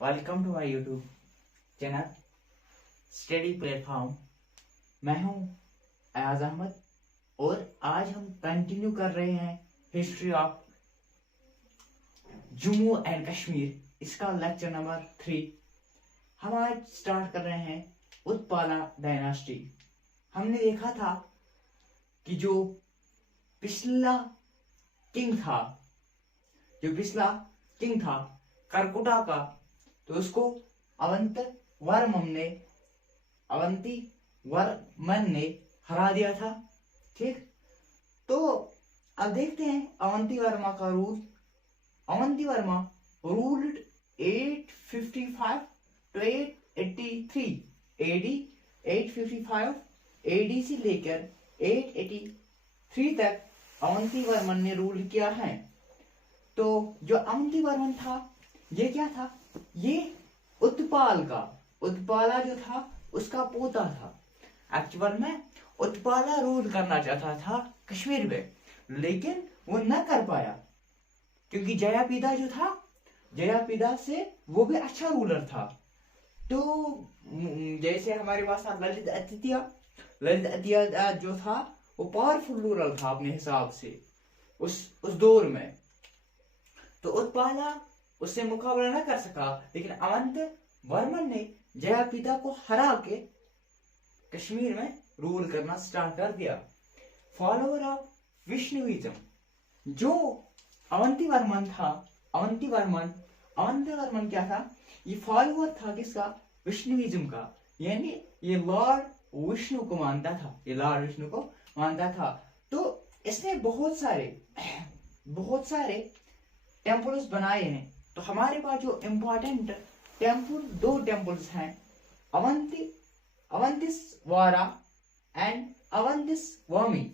Welcome to my YouTube channel study platform. मैं हूं अयाज अहमद और आज हम कंटिन्यू कर रहे हैं history of Jammu and Kashmir, इसका लेक्चर नंबर 3। हम आज स्टार्ट कर रहे हैं उत्पाला डायनास्टी। हमने देखा था कि जो पिछला किंग था करकुटा का, तो उसको अवंती वर्मन ने हरा दिया था। ठीक, तो अब देखते हैं अवंती वर्मा का rule. Avanti Varma ruled 855 to 883 AD. 855 AD से लेकर 883 तक अवंती वर्मन ने रूल किया है। तो जो अवंती वर्मन था, ये क्या था? ये उत्पाला जो था उसका पोता था। एक्चुअल में उत्पाला रूल करना चाहता था कश्मीर में, लेकिन वो न कर पाया क्योंकि जयापिदा से वो भी अच्छा रूलर था। तो जैसे हमारे पास था ललित आदित्य जो था वो पावरफुल रूलर था अपने हिसाब से उस दौर में। तो उत्पाला उससे मुकाबला न कर सका, लेकिन अवंत वर्मन ने जयापिता को हरा के कश्मीर में रूल करना स्टार्ट कर दिया। फॉलोअर ऑफ विष्णुइज्म जो अवंती वर्मन क्या था? ये फॉलोअर था किसका? विष्णुइज्म का, यानी ये लॉर्ड विष्णु को मानता था। तो इसने बहुत सारे टेम्पल्स बनाए हैं। तो हमारे पास जो इम्पोर्टेंट दो टेम्पल्स हैं, अवंतिस्वारा एंड अवंतिस्वामी।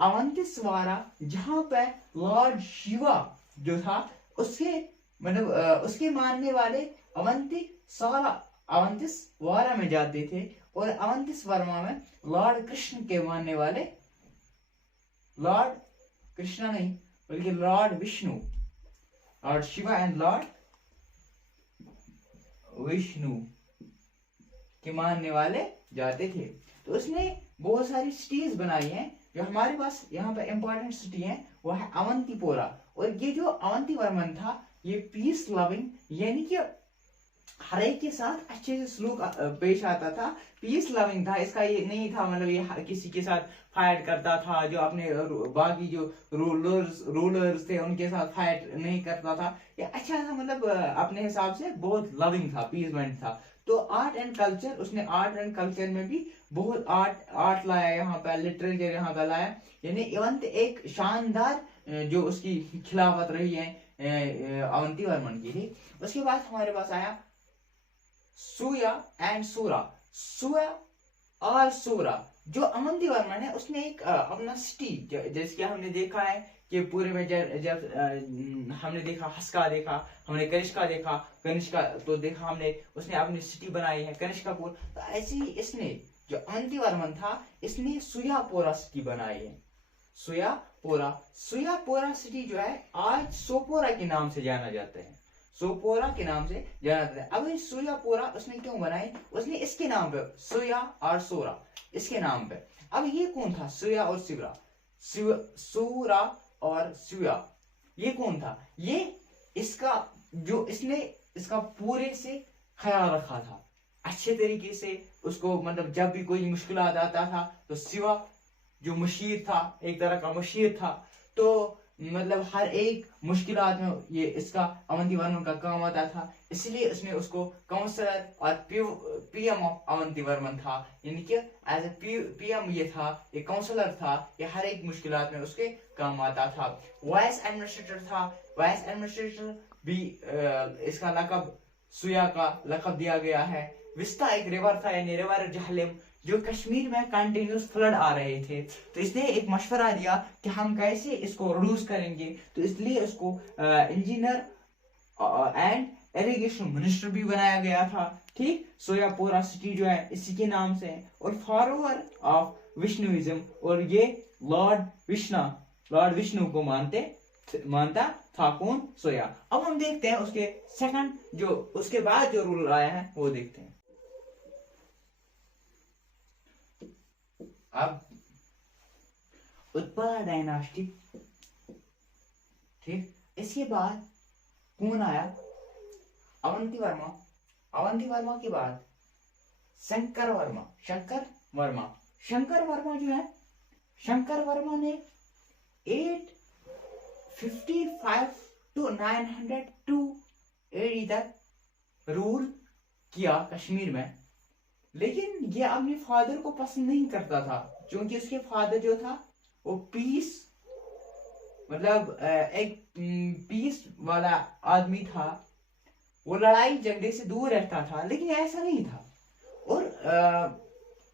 अवंतिस्वारा जहां पे लॉर्ड शिवा जो था उसके मानने वाले अवंतिस्वारा में जाते थे, और अवंतिस्वर्मा में लॉर्ड कृष्ण के मानने वाले, लॉर्ड कृष्णा नहीं बल्कि Lord Vishnu, Lord Shiva and Lord Vishnu के मानने वाले जाते थे। तो उसने बहुत सारी सिटीज बनाई हैं। जो हमारे पास यहाँ पे इंपॉर्टेंट सिटी है वो है अवंतीपोरा। और ये जो अवंती वर्मन था ये पीस लविंग, यानी कि हर एक के साथ अच्छे से सलूक पेश आता था, पीस लविंग था। इसका ये नहीं था मतलब ये किसी के साथ फाइट करता था, जो अपने बाकी जो रूलर्स थे उनके साथ फाइट नहीं करता था। ये अच्छा था, मतलब अपने हिसाब से बहुत लविंग था, पीसमेंट था। तो आर्ट एंड कल्चर, उसने आर्ट एंड कल्चर में भी बहुत आर्ट लाया यहाँ पे, लिटरेचर यहाँ पे लाया। यानी अवंत एक शानदार जो उसकी खिलाफत रही है अवंती वर्मन की थी। उसके बाद हमारे पास आया सूया एंड सूरा। जो अवंती वर्मन है उसने एक अपना सिटी, जैसे हमने देखा है कि पूरे में जब हमने देखा हस्का देखा, हमने कनिष्का तो देखा हमने, उसने अपनी सिटी बनाई है कनिष्कापुर। तो ऐसे ही इसने जो अवंती वर्मन था इसने सुयापोरा सिटी बनाई है। सुयापोरा सिटी जो है आज सोपोरा के नाम से जाना जाता है। अब ये सुयापोरा उसने क्यों बनाई? उसने इसके नाम पे, सुया और सोरा इसके नाम पे। अब ये कौन था? सुया और सूरा और सुया, ये कौन था? ये इसने इसका पूरे से ख्याल रखा था अच्छे तरीके से उसको, मतलब जब भी कोई मुश्किलात आता था तो शिवा जो मशीर था, एक तरह का मशीर था, तो मतलब हर एक मुश्किलात में ये इसका अवंती वर्मन का काम आता था। इसलिए उसने उसको काउंसलर और पीएम ऑफ अवंती वर्मन था, यानी कि एज ए पीएम ये था, ये काउंसलर था, ये हर एक मुश्किलात में उसके काम आता था। वाइस एडमिनिस्ट्रेटर भी इसका लकब, सुया का लकब दिया गया है। विस्ता एक रिवर था, यानी रिवर जहलम, जो कश्मीर में कंटिन्यूस फ्लड आ रहे थे। तो इसने एक मशवरा दिया कि हम कैसे इसको रिड्यूस करेंगे, तो इसलिए उसको इंजीनियर एंड इरिगेशन मिनिस्टर भी बनाया गया था। ठीक, सोयापोरा सिटी जो है इसी के नाम से है। और फॉलोअर ऑफ विष्णुइज्म, और ये लॉर्ड विष्णु को मानते मानता था कौन, सोया। अब हम देखते हैं उसके सेकंड जो उसके बाद जो रूल आया है वो देखते हैं। अब उत्पला डायनास्टी, ठीक, इसके बाद कौन आया, अवंती वर्मा। अवंती वर्मा के बाद शंकर वर्मा। शंकर वर्मा, शंकर वर्मा जो है, शंकर वर्मा ने 855 to 902 एडी तक रूल किया कश्मीर में। लेकिन ये अपने फादर को पसंद नहीं करता था, क्योंकि उसके फादर जो था वो पीस, मतलब एक पीस वाला आदमी था, वो लड़ाई झगड़े से दूर रहता था। लेकिन ऐसा नहीं था। और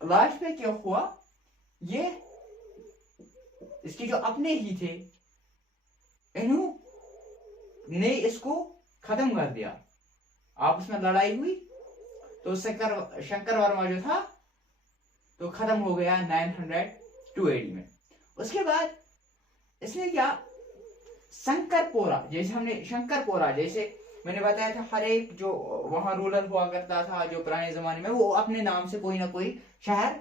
लास्ट में क्या हुआ, ये इसके जो अपने ही थे, इन्होंने इसको खत्म कर दिया। आपस में लड़ाई हुई तो शंकर वर्मा जो था तो खत्म हो गया 902 एडी में। उसके बाद इसने क्या, शंकरपोरा, जैसे हमने शंकरपोरा, जैसे मैंने बताया था, हर एक जो वहां रूलर हुआ करता था जो पुराने जमाने में, वो अपने नाम से कोई ना कोई शहर,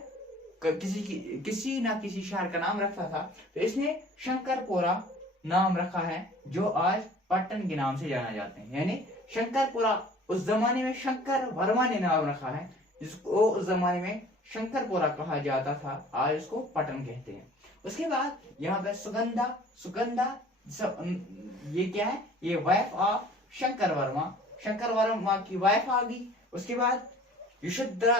किसी ना किसी शहर का नाम रखता था। तो इसने शंकरपोरा नाम रखा है, जो आज पट्टन के नाम से जाना जाते हैं। यानी शंकरपुरा उस जमाने में शंकर वर्मा ने नाम रखा है, जिसको उस जमाने में शंकरपुरा कहा जाता था, आज उसको पट्टन कहते हैं। उसके बाद यहाँ पे सुगंधा, सुगंधा सब, ये क्या है, ये वाइफ ऑफ शंकर वर्मा, शंकर वर्मा की वाइफ आ गई। उसके बाद युषर देवा,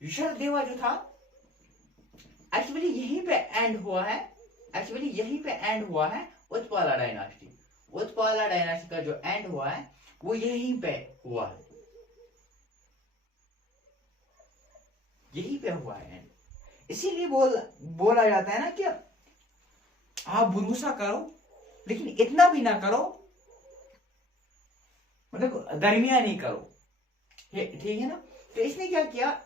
युषर देवा जो था, एक्चुअली यहीं पे एंड हुआ है, एक्चुअली यहीं पे एंड हुआ है उत्पाला डायनास्टी। उत्पाला डायनास्टी का जो एंड हुआ है वो यहीं पे हुआ है, यहीं पे हुआ है एंड। इसीलिए बोला जाता है ना कि आप भरोसा करो लेकिन इतना भी ना करो, मतलब दरमिया नहीं करो, ठीक है ना। तो इसने क्या किया,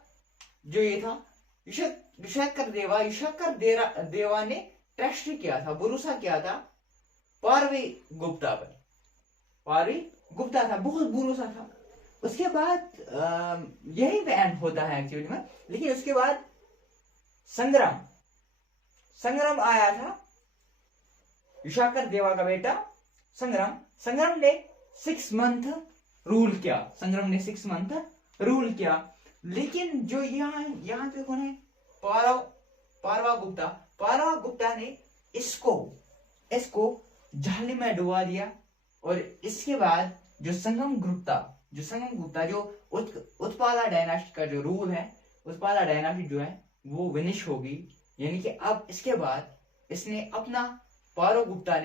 जो ये था युशक्कर देवा ने ट्रस्ट किया था, भरोसा किया था पारवी गुप्ता पर। पारवी गुप्ता था, बहुत भरोसा था। उसके बाद यही पे एंड होता है एक्चुअली में। लेकिन उसके बाद संग्राम आया था, युशाकर देवा का बेटा संग्राम ने 6 मंथ रूल किया, संग्राम ने 6 मंथ रूल किया। लेकिन जो यहाँ पे कौन है, पारवा गुप्ता ने इसको जाली में डुबा दिया। और इसके बाद जो संगम गुप्ता जो उत्पाला डायनास्टी का जो रूल है, उत्पाला डायनास्टी जो है वो विनिश होगी। यानी कि अब इसके बाद इसने अपना पारो गुप्ता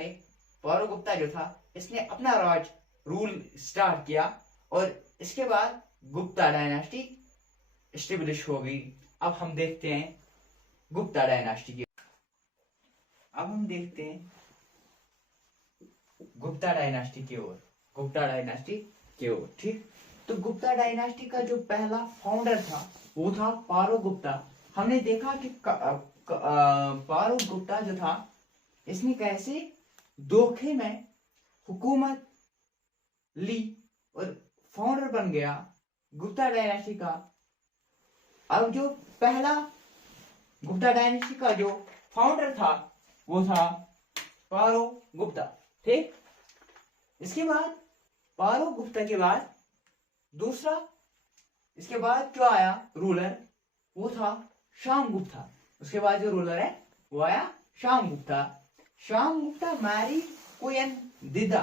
जो था, इसने अपना राज रूल स्टार्ट किया। और इसके बाद गुप्ता डायनास्टी एस्टेब्लिश हो गई। अब हम देखते हैं गुप्ता डायनास्टी की, अब हम देखते हैं गुप्ता डायनास्टी की ओर, ठीक। तो गुप्ता डायनास्टी का जो पहला फाउंडर था वो था पारो गुप्ता। हमने देखा कि पारो गुप्ता जो था, इसने कैसे धोखे में हुकूमत ली और फाउंडर बन गया गुप्ता डायनास्टी का। अब जो पहला गुप्ता डायनेस्टी का जो फाउंडर था वो था पारो गुप्ता, ठीक। इसके बाद पारो गुप्ता के बाद दूसरा, इसके बाद जो आया रूलर वो था श्याम गुप्ता। उसके बाद जो रूलर है वो आया Shyam Gupta marry queen Didda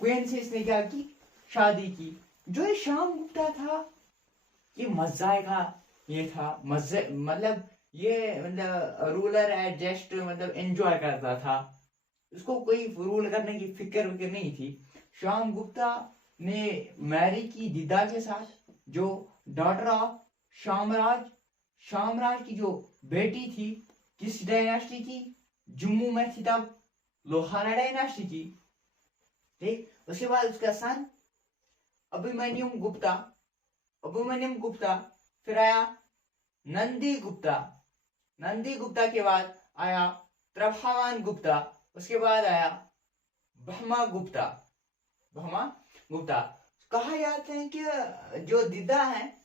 queen से इसने क्या की, शादी की। जो ये श्याम गुप्ता था, ये मजाक का ये था, मतलब रूलर है, जस्ट मतलब एंजॉय करता था, उसको कोई रूल करने की फिक्र नहीं थी। श्याम गुप्ता ने मैरी की दिदा के साथ, जो डॉटर ऑफ शामराज की जो बेटी थी, किस डायनास्टी की, जम्मू में थी तब, लोहारा डायनास्टी की, ठीक। उसके बाद उसका सन अभिमन्यु गुप्ता, फिर आया नंदी गुप्ता, नंदी गुप्ता के बाद आया प्रभावान गुप्ता, उसके बाद आया ब्रह्मा गुप्ता, ब्रह्मा गुप्ता। कहा जाता है कि जो दिदा है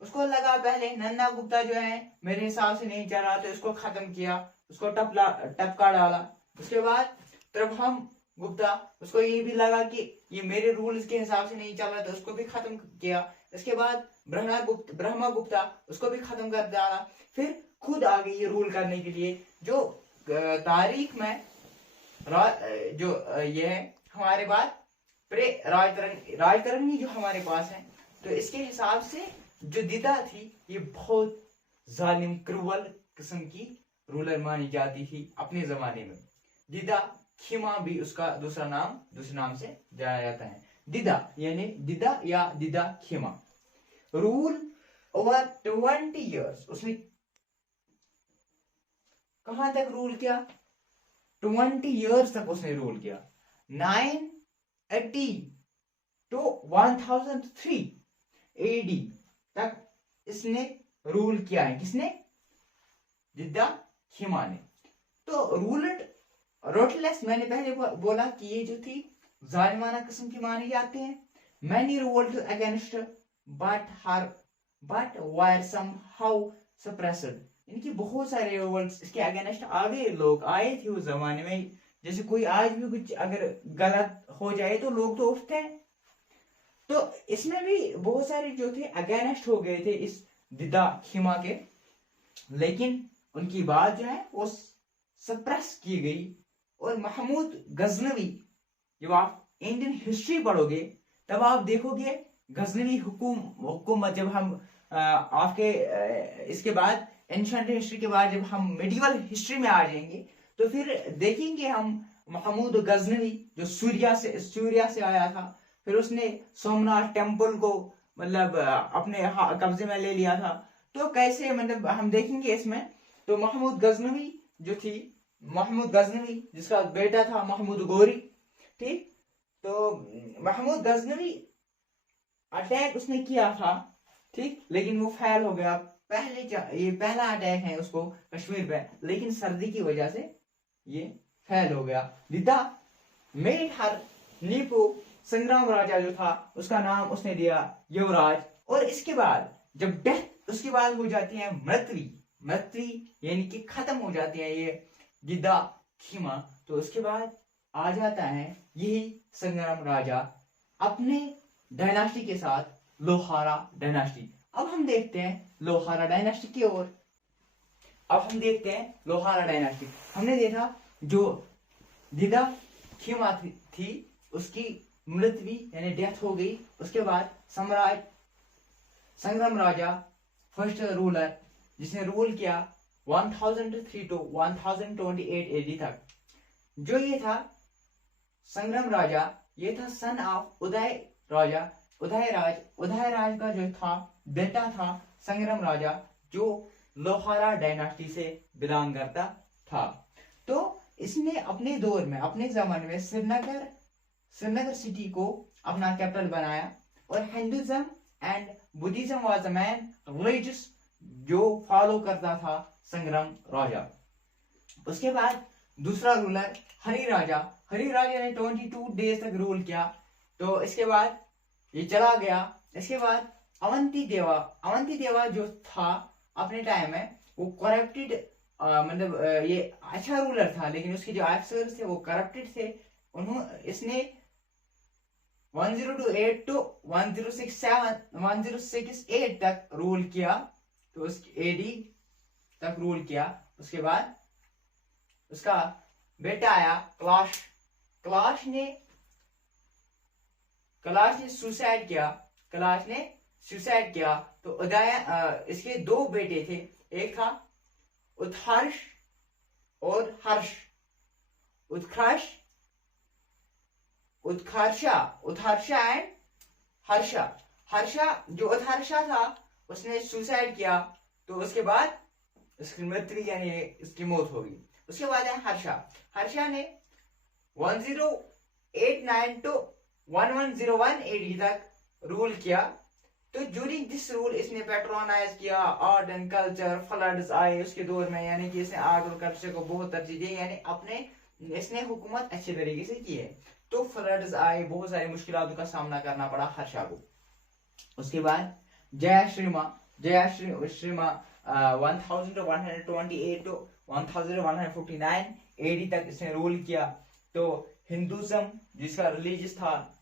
उसको लगा पहले नन्ना गुप्ता जो है मेरे हिसाब से नहीं चल रहा, तो इसको खत्म किया, उसको टपका डाला। उसके बाद प्रभाम गुप्ता, उसको ये भी लगा कि ये मेरे रूल्स के हिसाब से नहीं चल रहा, तो उसको भी खत्म किया। इसके बाद ब्रह्मा गुप्ता, उसको भी खत्म कर डाला। फिर खुद आ गई ये रूल करने के लिए। जो तारीख में जो ये है हमारे पास राजतरंगी जो हमारे पास है, तो इसके हिसाब से जो दिदा थी ये बहुत जालिम क्रूवल किस्म की रूलर मानी जाती थी अपने जमाने में। दिदा खिमा भी उसका दूसरे नाम से जाना जाता है। दिदा यानी दिदा या दिदा खिमा। रूल ओवर 20 years, उसने कहां तक रूल किया? 20 years तक उसने रूल किया। 980 to 1003 AD तक इसने रूल किया है। किसने? दिदा खिमा ने। तो रूलर रोटलेस, मैंने पहले बोला कि ये जो थी जालिमाना किस्म की मानी जाते हैं। Many revolt against but were somehow suppressed, इनकी बहुत सारे रिवोल्ट्स इसके अगेंस्ट आगे लोग आए थे उस जमाने में। जैसे कोई आज भी कुछ अगर गलत हो जाए तो लोग तो उठते हैं, तो इसमें भी बहुत सारे जो थे अगेंस्ट हो गए थे इस दिदा खिमा के, लेकिन उनकी बात जो है वो सप्रेस की गई। और महमूद गजनवी, जब आप इंडियन हिस्ट्री पढ़ोगे तब आप देखोगे गजनवी हुकूमत, जब हम आपके इसके बाद एंशिएंट हिस्ट्री के बाद जब हम मिडिवल हिस्ट्री में आ जाएंगे तो फिर देखेंगे हम महमूद गजनवी जो सूर्या से आया था। फिर उसने सोमनाथ टेम्पल को मतलब अपने कब्जे में ले लिया था। तो कैसे मतलब हम देखेंगे इसमें। तो महमूद गजनवी जो थी, महमूद गजनवी जिसका बेटा था महमूद गोरी, ठीक। तो महमूद गजनवी अटैक उसने किया था, ठीक, लेकिन वो फेल हो गया। ये पहला अटैक है उसको कश्मीर पे, लेकिन सर्दी की वजह से ये फेल हो गया। दिदा मेड हर नीपू, संग्राम राजा जो था उसका नाम उसने दिया युवराज। और इसके बाद जब डेथ उसके बाद हो जाती है मृत्यु यानी कि खत्म हो जाती है ये दिदा खिमा, तो उसके बाद आ जाता है यही संग्राम राजा अपने डायनास्टी के साथ, लोहारा डायनास्टी। अब हम देखते हैं लोहारा डायनास्टी की ओर। हमने देखा जो दिदा खिमा थी उसकी मृत्यु यानी डेथ हो गई। उसके बाद संग्राम राजा फर्स्ट रूलर जिसने रूल किया 1003 to 1028 AD तक। जो ये था संग्राम राजा, ये था सन ऑफ उदयराज का जो था बेटा था संग्राम राजा, जो लोहारा डायनास्टी से बिलोंग करता था। तो इसने अपने दौर में, अपने जमाने में श्रीनगर सिटी को अपना कैपिटल बनाया। और Hinduism and Buddhism was the man religious जो फॉलो करता था संग्राम राजा। उसके बाद दूसरा रूलर हरि राजा ने 22 डेज तक रूल किया। तो इसके बाद ये चला गया। इसके बाद अवंती देवा जो था अपने टाइम में वो करप्टेड, मतलब ये अच्छा रूलर था लेकिन उसके जो ऑफिसर्स थे वो करप्टेड थे। इसने 1028 to 1068 तक रूल किया, तो एडी तक रूल किया। उसके बाद उसका बेटा आया क्लाश ने सुसाइड किया। तो इसके दो बेटे थे, एक था उत्कर्ष और हर्ष। उत्कर्षा एंड हर्षा जो उत्कर्षा था उसने सुसाइड किया। तो उसके बाद उसकी मृत्यु यानी इसकी मौत होगी। उसके बाद है हर्षा ने 1089 to 1101 AD तक रूल किया। तो ड्यूरिंग दिस रूल इसने पैट्रोनाइज किया आर्ट एंड कल्चर, फ्लड्स आए उसके दौर में, यानी कि इसने आर्ट और कल्चर को बहुत तरजीह दी, यानी अपने इसने हुकूमत अच्छे तरीके से की है। तो फ्लड्स आए, बहुत सारी मुश्किलों का सामना करना पड़ा हर्षा को। उसके बाद जय श्रीमा 1128 to 1149 एडी तक इसने रूल किया। तो हिंदुज्म जिसका रिलीजियस था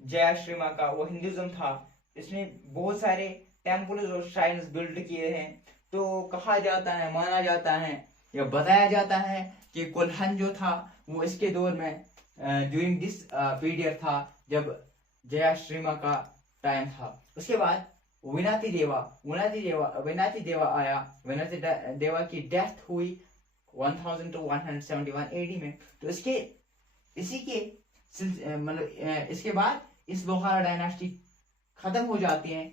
जय श्रीमा का, वो हिंदुज्म था। इसने बहुत सारे टेम्पल्स और श्राइन्स बिल्ड किए हैं। तो कहा जाता है, माना जाता है या बताया जाता है कि कुल्हन जो था वो इसके दौर में ड्यूरिंग दिस पीरियड था जब जय श्रीमा का टाइम था। उसके बाद विनाती देवा आया। विनाती देवा की डेथ हुई 1171 एडी में। तो इसी के मतलब इसके बाद इस लोहारा डायनास्टी खत्म हो जाती है।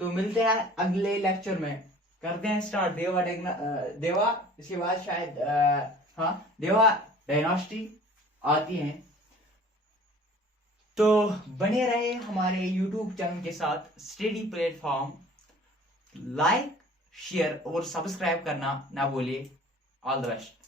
तो मिलते हैं अगले लेक्चर में, करते हैं स्टार्ट देवा इसके बाद शायद देवा डायनास्टी आती है। तो बने रहे हमारे YouTube चैनल के साथ, स्टडी प्लेटफॉर्म। लाइक, शेयर और सब्सक्राइब करना ना भूलिए। All the best.